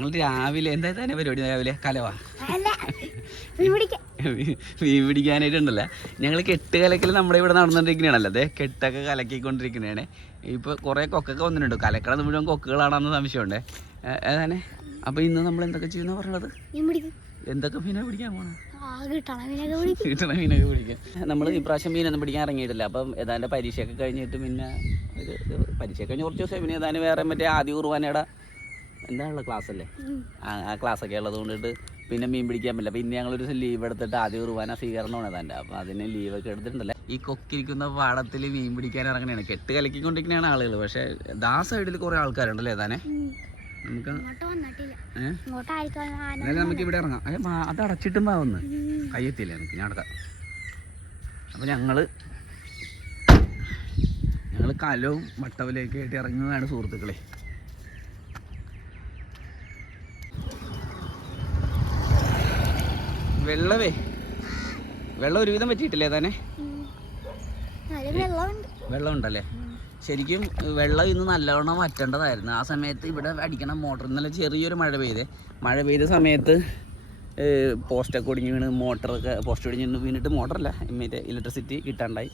ഞങ്ങൾ രാവിലെ എന്താ തന്നെ പരിപാടി രാവിലെ? കലവാ. മീൻ പിടിക്കാനായിട്ടുണ്ടല്ല. ഞങ്ങൾ കെട്ട് കലക്കൽ നമ്മുടെ ഇവിടെ നടന്നുകൊണ്ടിരിക്കുന്നതാണല്ലോ അതെ കെട്ടൊക്കെ കലക്കിക്കൊണ്ടിരിക്കുന്നതാണ് ഇപ്പോൾ കുറേ കൊക്കൊക്കെ വന്നിട്ടുണ്ട്. കലക്കണം മുഴുവൻ കൊക്കുകളാണെന്ന് സംശയമുണ്ട്. ഏതാണ് അപ്പോൾ ഇന്ന് നമ്മൾ എന്തൊക്കെ ചെയ്യുന്ന പറഞ്ഞത്? എന്തൊക്കെ മീനാ പിടിക്കാൻ പോണേ? കിട്ടണ മീനൊക്കെ പിടിക്കാൻ നമ്മൾ ഇപ്രാവശ്യം മീനൊന്നും പിടിക്കാൻ ഇറങ്ങിയിട്ടില്ല. അപ്പം ഏതാണ്ട് പരീക്ഷയൊക്കെ കഴിഞ്ഞിട്ട് പിന്നെ ഒരു പരീക്ഷ കഴിഞ്ഞ് കുറച്ച് ദിവസം പിന്നെ ഏതാണ്ട് വേറെ മറ്റേ ആദ്യ കുർബാനയുടെ എന്താണുള്ള ക്ലാസ് അല്ലേ. ആ ക്ലാസ് ക്ലാസ്സൊക്കെ ഉള്ളത് കൊണ്ടിട്ട് പിന്നെ മീൻ പിടിക്കാൻ പറ്റില്ല. പിന്നെ ഞങ്ങൾ ഞങ്ങളൊരു ദിവസം ലീവ് എടുത്തിട്ട് ആദ്യ കുർബാന സ്വീകരണമാണ് ഏതാണ്ട് അപ്പോൾ അതിന് ലീവൊക്കെ എടുത്തിട്ടുണ്ടല്ലേ? ഈ കൊക്കിരിക്കുന്ന പാടത്തിൽ മീൻ പിടിക്കാൻ ഇറങ്ങണയാണ് കെട്ട് കലക്കിക്കൊണ്ടിരിക്കുന്നതാണ് ആളുകൾ പക്ഷേ ദാ സൈഡിൽ കുറേ ആൾക്കാരുണ്ടല്ലേ ഏതാനെ ഉം. നമുക്ക് എന്നാലും നമുക്ക് ഇവിടെ ഇറങ്ങാം. അത് അടച്ചിട്ടും ആവുന്നു കയ്യെത്തില്ല എനിക്ക് ഞാൻ അടക്കാം. അപ്പൊ ഞങ്ങൾ ഞങ്ങൾ കലവും വട്ടവിലേക്ക് ആയിട്ട് ഇറങ്ങുന്നതാണ് സുഹൃത്തുക്കളെ. വെള്ളമേ വെള്ളം ഒരുവിധം പറ്റിയിട്ടില്ലേ വെള്ളമുണ്ട്. വെള്ളം ഉണ്ടല്ലേ ശരിക്കും വെള്ളം ഇന്ന് നല്ലവണ്ണം വറ്റേണ്ടതായിരുന്നു. ആ സമയത്ത് ഇവിടെ അടിക്കണ മോട്ടർ ഇന്നലെ ചെറിയൊരു മഴ പെയ്തേ. മഴ പെയ്ത സമയത്ത് പോസ്റ്റൊക്കെ ഒടിഞ്ഞ് വീണ് മോട്ടറൊക്കെ പോസ്റ്റ് ഒടിഞ്ഞ് വീണ് വീണിട്ട് മോട്ടറല്ല മറ്റേ ഇലക്ട്രിസിറ്റി കിട്ടാണ്ടായി.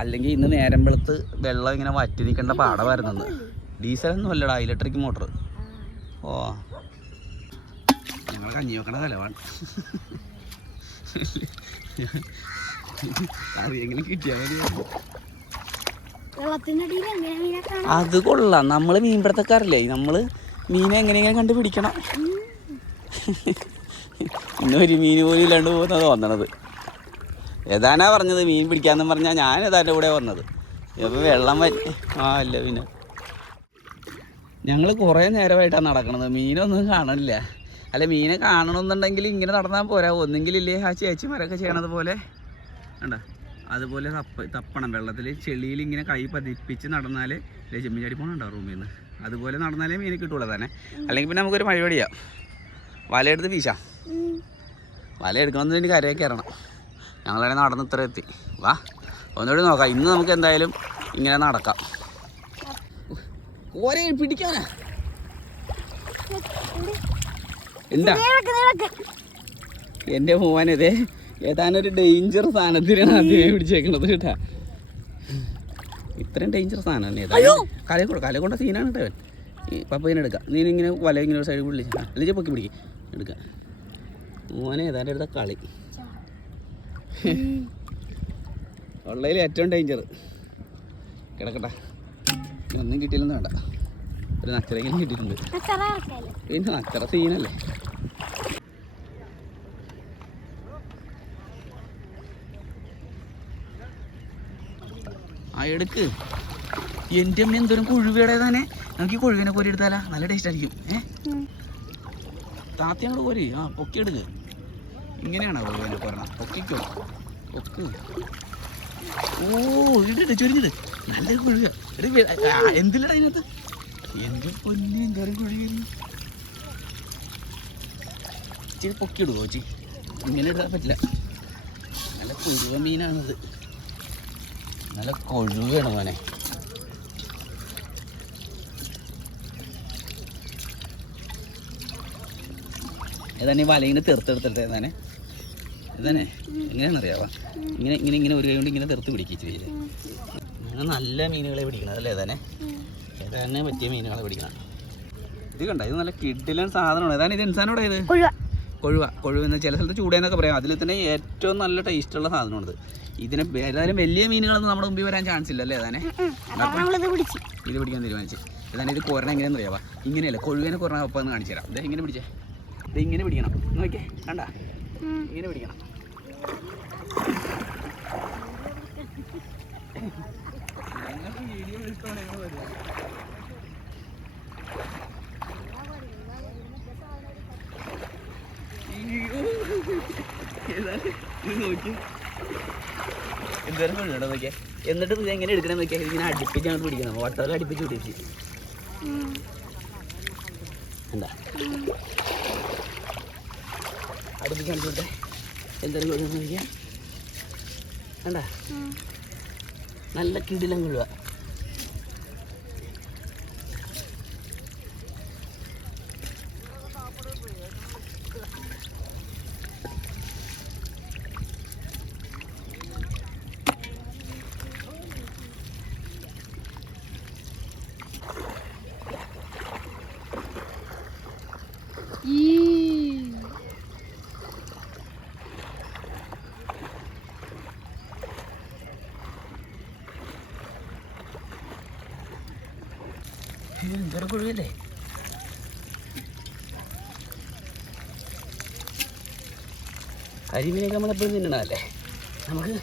അല്ലെങ്കിൽ ഇന്ന് നേരം വെളുത്ത് വെള്ളം ഇങ്ങനെ വറ്റി നിൽക്കേണ്ട പാടമായിരുന്നു ഡീസലൊന്നും അല്ലടാ ഇലക്ട്രിക് മോട്ടർ ഓ. ഞങ്ങൾ കഞ്ഞി വെക്കണ സ്ഥലമാണ് അറിയെങ്കിലും കിട്ടിയാൽ മതി വെള്ളത്തിനടിയിൽ എങ്ങനെ മീനെ കാണാം? അത് കൊള്ളാം. നമ്മൾ മീൻപിടുത്തക്കാരല്ലേ നമ്മൾ മീനെ എങ്ങനെയെങ്കിലും കണ്ടുപിടിക്കണം ഇന്നൊരു ഒരു മീൻ പോലും ഇല്ലാണ്ട് പോകുന്നത് വന്നത് ഏതാനാ പറഞ്ഞത്? മീൻ പിടിക്കാന്ന് പറഞ്ഞാൽ ഞാൻ ഏതാന്റെ കൂടെ വന്നത്? ഇപ്പൊ വെള്ളം വറ്റി ആ അല്ല പിന്നെ. ഞങ്ങൾ കുറേ നേരമായിട്ടാണ് നടക്കണത്. മീനൊന്നും കാണണില്ല അല്ല മീനെ കാണണമെന്നുണ്ടെങ്കിൽ ഇങ്ങനെ നടന്നാൽ പോരാ. ഒന്നെങ്കിലില്ലേ ആ ചേച്ചിമാരൊക്കെ ചെയ്യണത് പോലെ? കണ്ട? അതുപോലെ തപ്പ തപ്പണം. വെള്ളത്തിൽ ചെളിയിൽ ഇങ്ങനെ കൈ പതിപ്പിച്ച് നടന്നാൽ ചെമ്മീൻ ചാടി പോകണുണ്ടോ റൂമിൽ നിന്ന്? അതുപോലെ നടന്നാലേ മീനെ കിട്ടുള്ളൂ തന്നെ. അല്ലെങ്കിൽ പിന്നെ നമുക്കൊരു മഴ പടിയാം വലയെടുത്ത് വീശാം. വല എടുക്കണമെന്ന് വേണ്ടി കരയൊക്കെ ഞങ്ങളെ നടന്ന് ഇത്ര എത്തി. വാ ഒന്നുകൂടി നോക്കാം. ഇന്ന് നമുക്ക് എന്തായാലും ഇങ്ങനെ നടക്കാം. ഓരേ പിടിക്കാനാ. വെക്ക്. എന്റെ മോനതേ ഏതാനൊരു ഡേഞ്ചർ സാധനത്തിനാണ് ആദ്യമേ പിടിച്ചേക്കണത് കേട്ടാ. ഇത്രയും ഡേഞ്ചർ സാധനമാണ് ഏതാ കല കൊണ്ട് കല കൊണ്ട സീനാണ് കേട്ടോ ഈ പപ്പതിനെ എടുക്കാം. നീ ഇങ്ങനെ വല ഇങ്ങനെ ഒരു സൈഡ് വിളിച്ച്. അല്ലെങ്കിൽ പൊക്കി പിടിക്കും. എടുക്കാം. മോനെ ഏതാണ്ട് എടുത്ത കളി. ഉള്ളതിൽ ഏറ്റവും ഡേഞ്ചർ കിടക്കട്ടെ. ഒന്നും കിട്ടിയില്ലെന്ന് വേണ്ട. ഒരു നക്കരെങ്കിലും കിട്ടിയിട്ടുണ്ട്. പിന്നെ നക്കറ സീനല്ലേ? ആ എടുക്ക്. എന്റെ അമ്മ എന്തോരം കൊഴുവേടെ തന്നെ നമുക്ക് ഈ കൊഴുവിനെ കോരി എടുത്താലാ. നല്ല ടേസ്റ്റ് ആയിരിക്കും. ഏ? ഉം. താത്തി അങ്ങോട്ട് കോരി. ആ പൊക്കി എടുക്ക്. ഇങ്ങനെയാണോ കൊഴുവിനെ കോരണം പൊക്കിക്കോ. പൊക്ക്. ഓ ഇടിട്ട് ചൊരിഞ്ഞിട്ട് നല്ലൊരു കൊഴുക എന്തില്ലടാ അതിനകത്ത് എന്റെ പൊന്നിയും കറി കൊഴുകയാണ് ഇച്ചിരി പൊക്കി ഇടുവോ ചേച്ചി? ഇങ്ങനെ ഇടാൻ പറ്റില്ല. നല്ല കൊഴുവ മീനാണിത്. നല്ല കൊഴുവാണ് മോനെ. ഏതാണ് ഈ വല ഇങ്ങനെ തെറുത്തെടുത്തിട്ട് ഏതാനെ ഇതന്നെ എങ്ങനെയാണെന്നറിയാവാ? ഇങ്ങനെ ഇങ്ങനെ ഇങ്ങനെ ഒരു കൈ കൊണ്ട് ഇങ്ങനെ തീർത്ത് പിടിക്കിച്ചിരി ഉം. നല്ല മീനുകളെ പിടിക്കണം അതല്ലേ ഏതാനെ ഏതാനെ പറ്റിയ മീനുകളെ പിടിക്കണം. ഇത് കണ്ട? ഇത് നല്ല കിഡിലൻ സാധനമാണ്. ഏതാണ് ഇത് ഇൻസാനോടെ ഇത് കൊഴുവ. കൊഴുവ. എന്ന് ചില സ്ഥലത്ത് ചൂടേന്നൊക്കെ പറയാം. അതിൽ തന്നെ ഏറ്റവും നല്ല ടേസ്റ്റുള്ള സാധനമാണിത്. ഇതിന് ഏതായാലും വലിയ മീനുകളൊന്നും നമ്മുടെ മുമ്പിൽ വരാൻ ചാൻസ് ഇല്ല അല്ലേ ഏതാനെ ഇത് പിടിക്കാൻ തീരുമാനിച്ചു. ഏതാണ് ഇത് കൊരണ എങ്ങനെയാണെന്ന് അറിയാവാ? ഇങ്ങനെയല്ല കൊഴുവേനെ കുറഞ്ഞ ഒപ്പം ഒന്ന് കാണിച്ചു തരാം. ഇത് ഇങ്ങനെ പിടിച്ചേ. ഇത് ഇങ്ങനെ പിടിക്കണം. നോക്കിയേ കണ്ട. ഇങ്ങനെ പിടിക്കണം. എന്നിട്ട് ഇത് എങ്ങനെ എടുക്കണം നോക്കിയാൽ ഇങ്ങനെ അടുപ്പിച്ചാണ് പിടിക്കണം. വട്ടത്തിൽ അടുപ്പിച്ച് പിടിച്ച്. എന്താ? അടുപ്പിച്ചാണ് എന്തായാലും കൊഴുകണം നോക്കിയാ. വേണ്ട. നല്ല കിടിലം കൊഴുക കൊഴുവല്ലേ കരിമീനൊക്കെ നമ്മളെപ്പോഴും തിന്നണമല്ലേ നമുക്ക്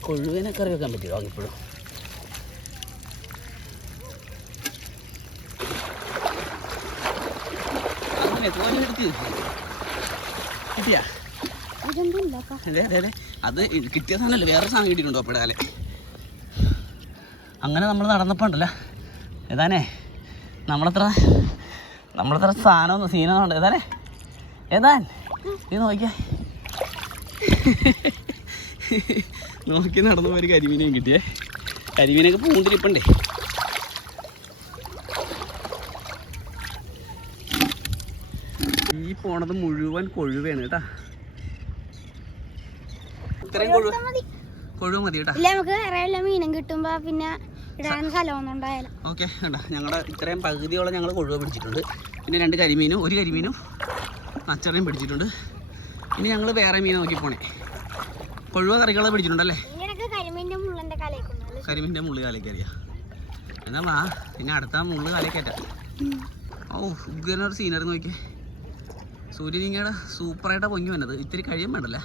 കൊഴുവേനെ കറി വെക്കാൻ പറ്റുമോ ഇല്ലപ്പാ അതെ കിട്ടിയ സാധനമല്ലേ? വേറെ സാധനം കിട്ടിയിട്ടുണ്ടോ അപ്പോഴേ അങ്ങനെ നമ്മൾ നടന്നപ്പോൾ ഉണ്ടല്ലോ. ഏതാനേ? നമ്മളത്ര നമ്മളത്ര സാധനമൊന്നും സീനൊന്നും ഏതാനേ? ഏതാൻ? നീ നോക്കിയാ. നോക്കി നടന്നു ഒരു കരിമീനെയും കിട്ടിയേ. കരിമീനൊക്കെ പൂണ്ടിരിപ്പണ്ടേ ഈ പോണത് മുഴുവൻ കൊഴുവയാണ് കേട്ടാ. ഇത്രയും കൊഴുവ മതി. കൊഴുവ മതി കേട്ടാ. നമുക്ക് മീനും കിട്ടുമ്പോ പിന്നെ ഓക്കെ കണ്ടാ? ഞങ്ങളുടെ ഇത്രയും പകുതിയോളം ഞങ്ങൾ കൊഴുവ പിടിച്ചിട്ടുണ്ട്. പിന്നെ രണ്ട് കരിമീനും ഒരു കരിമീനും അച്ചറയും പിടിച്ചിട്ടുണ്ട്. ഇനി ഞങ്ങൾ വേറെ മീൻ നോക്കി പോണേ. കൊഴുവ കറികളെ പിടിച്ചിട്ടുണ്ടല്ലേ? കരിമീന്റെ മുള്ളി കലയിക്കുന്നത് കരിമീന്റെ മുള്ളു കാലേക്ക് അറിയാം എന്നാ വാ പിന്നെ അടുത്ത മുള്ളു കാലേക്കറ്റ. ഓ ഉഗ്രനൊരു സീനറി നോക്കിയേ സൂര്യൻ ഇങ്ങനെ സൂപ്പറായിട്ടാ പൊങ്ങി വന്നത്. ഇത്തിരി കഴിയും വേണ്ടല്ല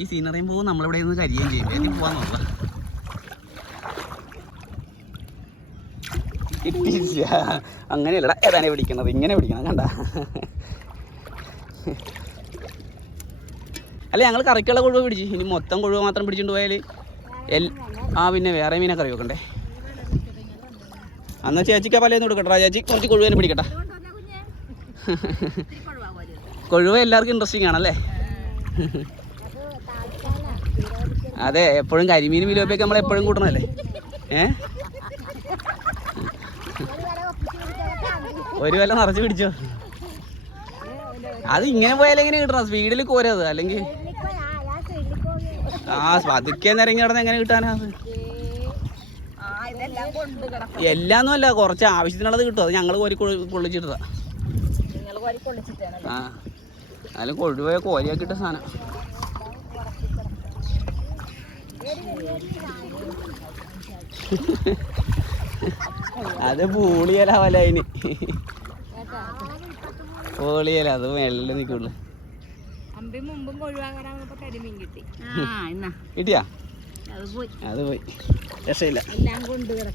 ഈ സീനറിയും പോകും നമ്മളിവിടെ നിന്ന് കരിയുകയും ചെയ്യും. ഇനി പോകാൻ നോക്കുക അങ്ങനെയല്ലടാ. ഏതാനെ പിടിക്കണത് ഇങ്ങനെ പിടിക്കണം കണ്ട. അല്ല ഞങ്ങൾ കറിക്കുള്ള കൊഴുവ പിടിച്ച്. ഇനി മൊത്തം കൊഴുവ മാത്രം പിടിച്ചിട്ട് പോയാൽ ആ പിന്നെ വേറെ മീനെ കറി വെക്കണ്ടേ? എന്നാ ചേച്ചിക്ക് പലയൊന്നും കൊടുക്കട്ടെ ചേച്ചി കുറച്ച് കൊഴുവേനെ പിടിക്കട്ടെ. കൊഴുവ എല്ലാവർക്കും ഇൻട്രസ്റ്റിംഗ് ആണല്ലേ? അതെ എപ്പോഴും കരിമീനും വിലോപ്പിയൊക്കെ നമ്മൾ എപ്പോഴും കൂട്ടണല്ലേ ഏ? ഒരു വില നിറച്ച് പിടിച്ചോ. അത് ഇങ്ങനെ പോയാലും എങ്ങനെ കിട്ടണം? സ്പീഡിൽ കോരത് അല്ലെങ്കിൽ ആ പതുക്കെ നിരങ്ങി കിടന്ന് എങ്ങനെ കിട്ടാനാ എല്ലാന്നും അല്ല കുറച്ച് ആവശ്യത്തിനുള്ളത് കിട്ടും. അത് ഞങ്ങൾ കോരി കൊള്ളിച്ചിട്ടതാ. ആ അതിൽ കൊഴുപോയ കോരിയാക്കിട്ട സാധനം. അത് പൂളിയല വല അതിന് പൂളിയല അത് മേളിൽ നിക്കുള്ളു. അമ്പി മുമ്പും കൊഴുവാകാരാകുമ്പോ കരിമീൻ കിട്ടി. കിട്ടിയാ? അത് പോയി. അത് പോയി. രക്ഷയില്ല. എല്ലാം കൊണ്ട്. അങ്ങനെ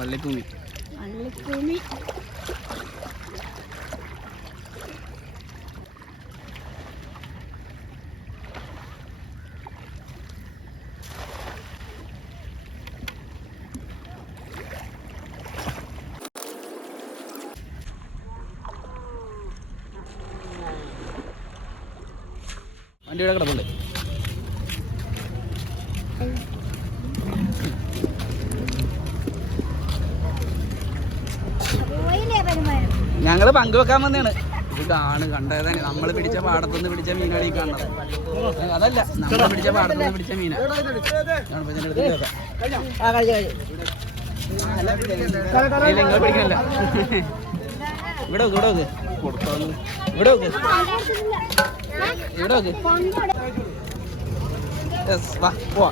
വള്ളിക്കൂമി വണ്ടി ഇവിടെ കിടപ്പുണ്ട്. ഞങ്ങൾ പങ്കുവെക്കാൻ വന്നതാണ് ഇതാണ് കണ്ടത്. നമ്മൾ പിടിച്ച പാടത്തുനിന്ന് പിടിച്ച മീനാണ് ഈ കാണുന്നത്. അതല്ല നമ്മൾ പിടിച്ച പാടത്തുനിന്ന് പിടിച്ച മീനാണ് നിങ്ങൾ പിടിക്കണല്ല. ഇവിടെ ഇവിടെ ഇവിടെ ഇവിടെ വാ പോവാ.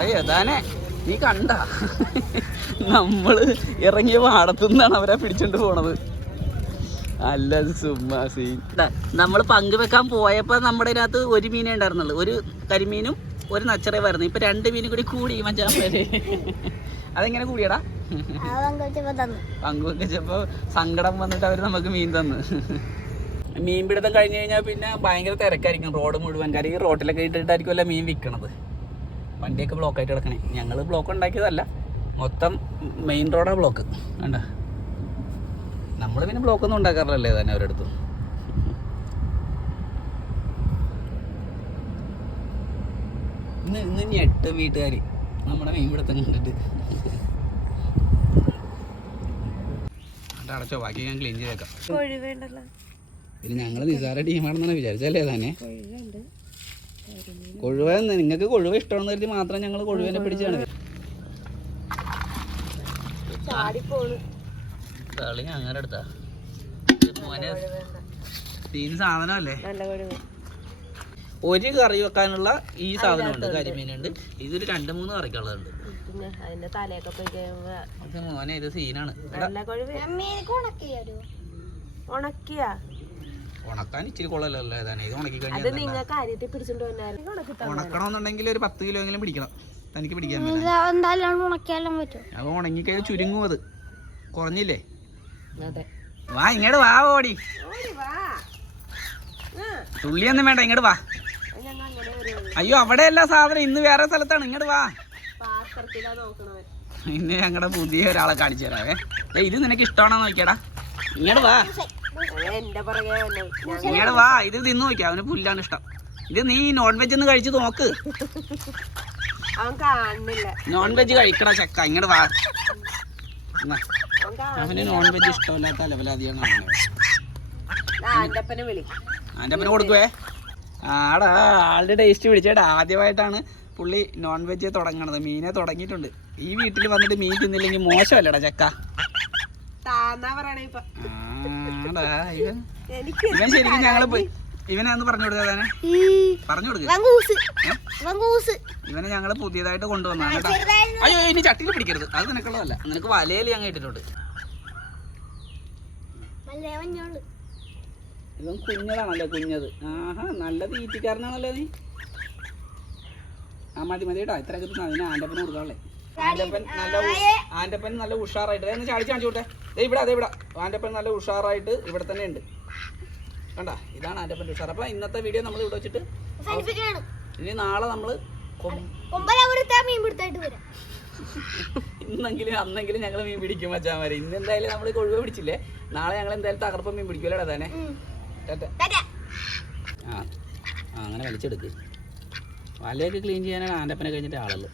അയ്യോ താനെ നീ കണ്ട? നമ്മൾ ഇറങ്ങിയ പാടത്തുനിന്നാണ് അവരെ പിടിച്ചോണ്ട് പോണത്. അല്ല സുമ്മാ സീൻ നമ്മൾ പങ്കുവെക്കാൻ പോയപ്പോ നമ്മുടെ ഇതിനകത്ത് ഒരു മീനേ ഉണ്ടായിരുന്നുള്ളൂ. ഒരു കരിമീനും ഒരു നച്ചറേ വരുന്നു. ഇപ്പൊ രണ്ട് മീനും കൂടി കൂടി മച്ചാൻ അതെങ്ങനെ കൂടിയടാ? പങ്കുവെച്ചപ്പോ സങ്കടം വന്നിട്ട് അവർ നമുക്ക് മീൻ തന്നു. മീൻ പിടുത്തം കഴിഞ്ഞു കഴിഞ്ഞാൽ പിന്നെ ഭയങ്കര തിരക്കായിരിക്കും റോഡ് മുഴുവൻ. കാര്യം ഈ റോട്ടിലൊക്കെ ഇട്ടിട്ടായിരിക്കുമല്ലോ മീൻ വിൽക്കണത് വണ്ടിയൊക്കെ ബ്ലോക്ക് ആയിട്ട് കിടക്കണേ. ഞങ്ങൾ ബ്ലോക്ക് ഉണ്ടാക്കിയതല്ല. മൊത്തം മെയിൻ റോഡാ ബ്ലോക്ക് വേണ്ട നമ്മൾ പിന്നെ ബ്ലോക്ക് ഒന്നും ഉണ്ടാക്കാറില്ലല്ലേ തന്നെ അവരടുത്ത് ഇന്ന് ഇന്ന് ഞെട്ടും വീട്ടുകാർ നമ്മുടെ മീൻ പിടുത്തം കണ്ടിട്ട്. അടച്ചോ ബാക്കി ഞാൻ ക്ലീൻ ചെയ്തേക്കാം. പിന്നെ ഞങ്ങൾ നിസാര ടീമാണെന്നാണ് വിചാരിച്ചല്ലേ തന്നെ? കൊഴുവ നിങ്ങൾക്ക് കൊഴുവ ഇഷ്ടമാണെന്ന് കരുതി മാത്രം ഞങ്ങൾ കൊഴുവനെ പിടിച്ചാണ്. കളി അങ്ങനെ എടുത്താ. മോനെ തീൻ സാധനമല്ലേ? നല്ല കൊഴുവ്. ഒരു കറി വെക്കാനുള്ള ഈ സാധനമുണ്ട് കരിമീനുണ്ട്. ഇതൊരു രണ്ട് മൂന്ന് കറിക്കുള്ളതുണ്ട്. പിന്നെ അതിന്റെ തലയൊക്കെ പോയി മോനെ ഇത് സീനാണ്. ഉണക്കിയാ നല്ല കൊഴുവ്. അമ്മേനക്ക് ഉണക്കിയോ? ഉണക്കിയ. ഉണക്കാൻ ഇച്ചിരി കൊള്ളലല്ലോ ഏതാണ് ഇത് ഉണക്കി അത് കഴിഞ്ഞാൽ ഉണക്കണമെന്നുണ്ടെങ്കിൽ ഒരു പത്ത് കിലോ എങ്കിലും പിടിക്കണം. തനിക്ക് പിടിക്കാൻ അപ്പൊ ഉണങ്ങിക്കഴിഞ്ഞാൽ ചുരുങ്ങും അത്. കുറഞ്ഞില്ലേ? വാ ഇങ്ങോട്ട് വാ ഓടി. തുള്ളിയൊന്നും വേണ്ട ഇങ്ങോട്ട് വാ. അയ്യോ അവിടെ അല്ല സാധനം. ഇന്ന് വേറെ സ്ഥലത്താണ്. ഇങ്ങോട്ട് വാ. ഇന്ന് ഞങ്ങളുടെ പുതിയ ഒരാളെ കാണിച്ചു തരാവേ. ഇത് നിനക്ക് ഇഷ്ടമാണോ നോക്കിയടാ. ഇങ്ങോട്ട് വാ. എന്റെ പുറകെ വാ ഇത് തിന്നു നോക്കിയ അവന് പുല്ലാണ് ഇഷ്ടം. ഇത് നീ നോൺ വെജ് ഒന്ന് കഴിച്ച് നോക്ക്. അവൻ കാണുന്നില്ല. നോൺ വെജ് കഴിക്കടാ ചക്ക ഇങ്ങോട്ട് വാ. അവന് നോൺ വെജ് ഇഷ്ടമില്ലാത്ത ലെവലാതിയാണ് എന്റെ അപ്പനെ കൊടുക്കുവേ. ആടാ ആളുടെ ടേസ്റ്റ് പിടിച്ചേട്ടാ ആദ്യമായിട്ടാണ് പുള്ളി നോൺ വെജ് തുടങ്ങണത്. മീനെ തുടങ്ങിയിട്ടുണ്ട്. ഈ വീട്ടിൽ വന്നിട്ട് മീൻ തിന്നില്ലെങ്കിൽ മോശമല്ലടാ ചക്ക. ആടാ ഇവൻ ശരിക്കും ഞങ്ങൾ പോയി പറഞ്ഞു കൊടുക്കാതെ പറഞ്ഞു ഇവനെ ഞങ്ങൾ പുതിയതായിട്ട് കൊണ്ടുവന്നാണ് കേട്ടോ. അയ്യോ ഇനി ചട്ടിയിൽ പിടിക്കരുത്. അത് നിനക്കുള്ളതല്ല. നിനക്ക് വലയിൽ ഇട്ടിട്ടുണ്ട്. മഞ്ഞോൾ ഇവൻ കുഞ്ഞതാണല്ലേ കുഞ്ഞത്. ആഹാ നല്ല തീറ്റിക്കാരനാണല്ലോ നീ. ആ മതി മതി കേട്ടോ. ഇത്രയൊക്കെ അതിന് ആന്റപ്പന് കൊടുക്കാളേ ആന്റപ്പൻ നല്ല ആന്റപ്പൻ നല്ല ഉഷാറായിട്ട്. ദേ ഇവിടെ അതേ ഇവിടെ. ആന്റപ്പൻ നല്ല ഉഷാറായിട്ട് ഇവിടെ തന്നെ ഉണ്ട്. കണ്ട? ഇതാണ് ആന്റപ്പന്റെ ഉഷാർ അപ്പം ഇന്നത്തെ വീഡിയോ നമ്മൾ ഇവിടെ വെച്ചിട്ട് ഇനി നാളെ നമ്മൾ ഇന്നെങ്കിലും അന്നെങ്കിലും ഞങ്ങൾ മീൻ പിടിക്കും മച്ചാൻ വരെ ഇന്ന് എന്തായാലും നമ്മൾ കൊഴുവ പിടിച്ചില്ലേ? നാളെ ഞങ്ങൾ എന്തായാലും തകർപ്പം മീൻ പിടിക്കുമല്ലോ തന്നെ. ആ. ആ അങ്ങനെ വലിച്ചെടുക്ക്. വലയൊക്കെ ക്ലീൻ ചെയ്യാനാണ് ആന്റപ്പനെ കഴിഞ്ഞിട്ട് ആളുള്ളൂ